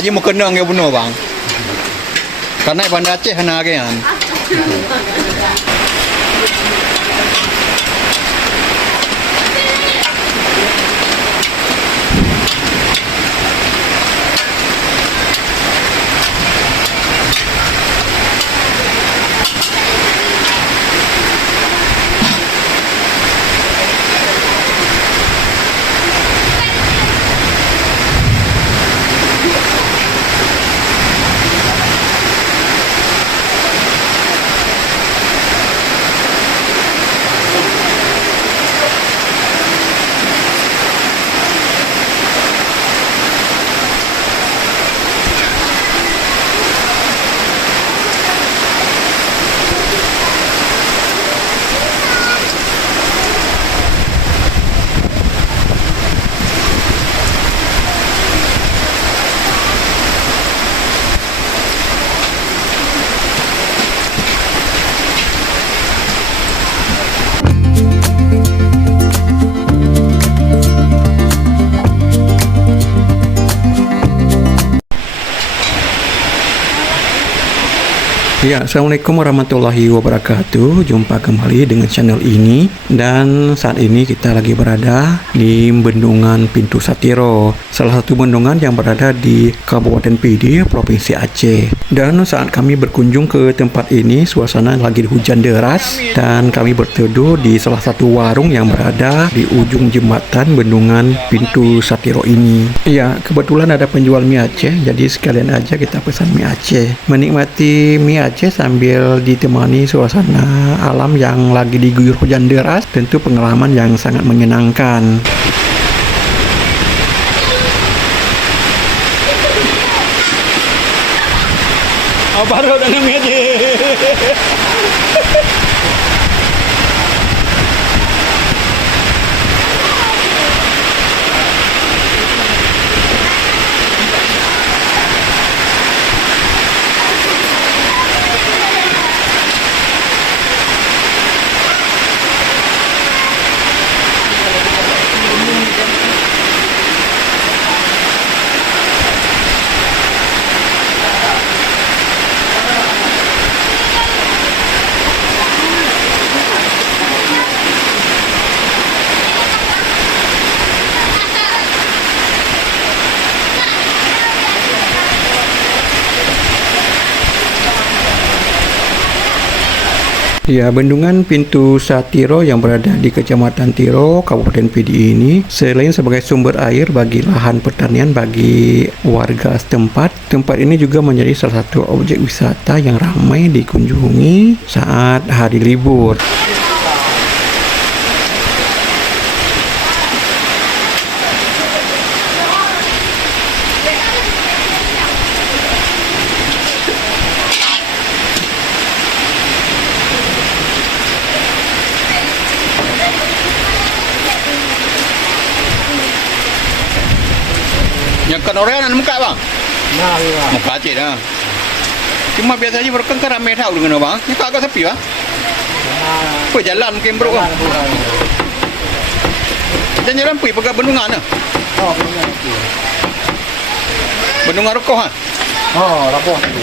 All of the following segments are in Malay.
aja mau kena nggak bunuh bang. Karena Banda Aceh hana kan. Ya, Assalamualaikum warahmatullahi wabarakatuh. Jumpa kembali dengan channel ini. Dan saat ini kita lagi berada di Bendungan Pintu Satiro, salah satu bendungan yang berada di Kabupaten Pidi, Provinsi Aceh. Dan saat kami berkunjung ke tempat ini, suasana lagi hujan deras. Dan kami berteduh di salah satu warung yang berada di ujung jembatan Bendungan Pintu Satiro ini. Ya, kebetulan ada penjual mie Aceh, jadi sekalian aja kita pesan mie Aceh. Menikmati mie Aceh sambil ditemani suasana alam yang lagi diguyur hujan deras, tentu pengalaman yang sangat menyenangkan. Oh, baru udah mie Aceh. Ya, Bendungan Pintu Satiro yang berada di Kecamatan Tiro, Kabupaten Pidi ini, selain sebagai sumber air bagi lahan pertanian bagi warga setempat, tempat ini juga menjadi salah satu objek wisata yang ramai dikunjungi saat hari libur. Yang kan orang muka bang? Nah, iya. Muka Aceh dah. Cuma biasanya berkan kan ramai tahu dengan bang. Ini agak sepi bang. Apa jalan mungkin bro bang? Dan jalan pergi pegang bendungan lah. Oh, bendungan itu. Bendungan Rokoh ha? Oh, Rokoh itu.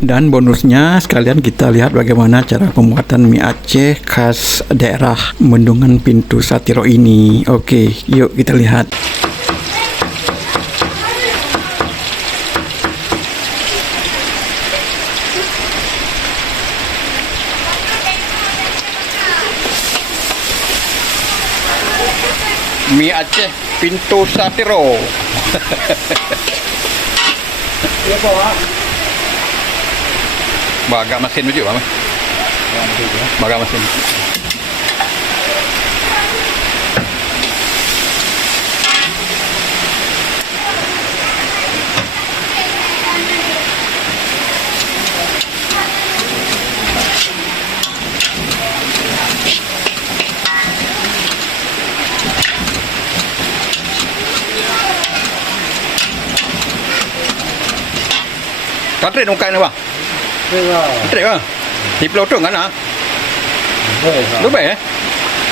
Dan bonusnya sekalian kita lihat bagaimana cara pembuatan mie Aceh khas daerah Bendungan Pintu Satiro ini. Oke, yuk kita lihat. Mie Aceh Pintu Satiro. Iya, Pak. Baga mesin dulu bang. Baga mesin. Katri nungkai ni bang. rồi. Trễ à? Thịt lô trứng ăn hả? Về rồi. Lúc bể?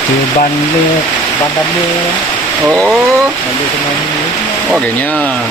Từ ban đam mê. Ồ, Ban đi cái này. oke nha.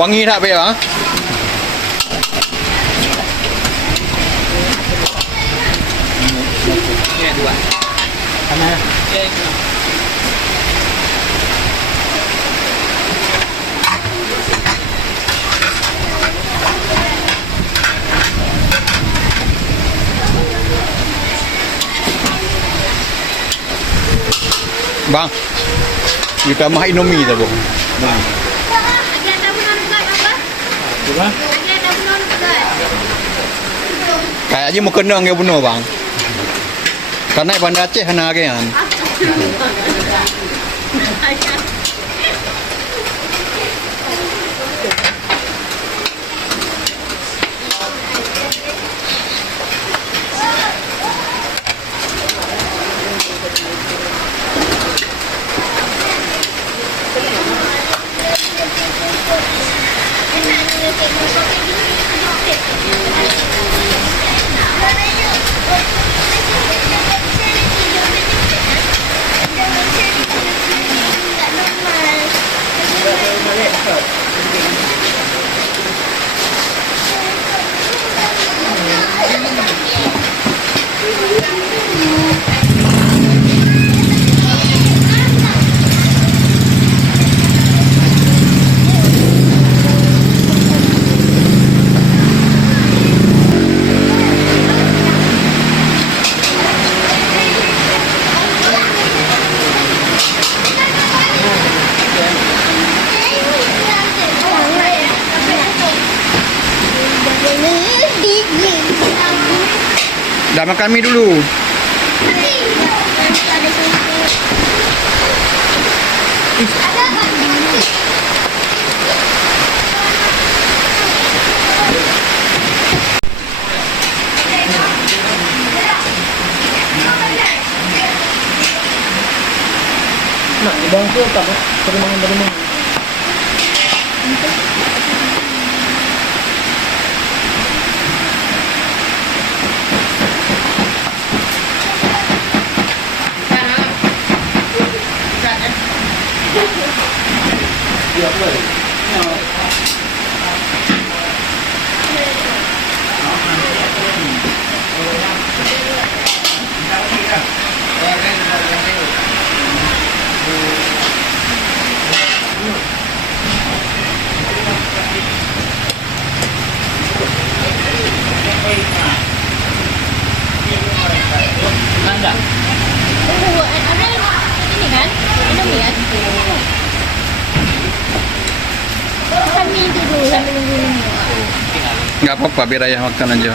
Wangi tak Pak ya? Mana? Bang, kita mah Indomie tak, Bu? Coba. Kayaknya mau kena nggak bunuh, Bang. Karena Bandar Aceh hana kan. Dah makan mie dulu. Nak bang tu tak terima. Ada. Ini kan? Indomie kan? Makan mie itu dulu sambil nunggu. nggak apa-apa, biar ayah makan aja.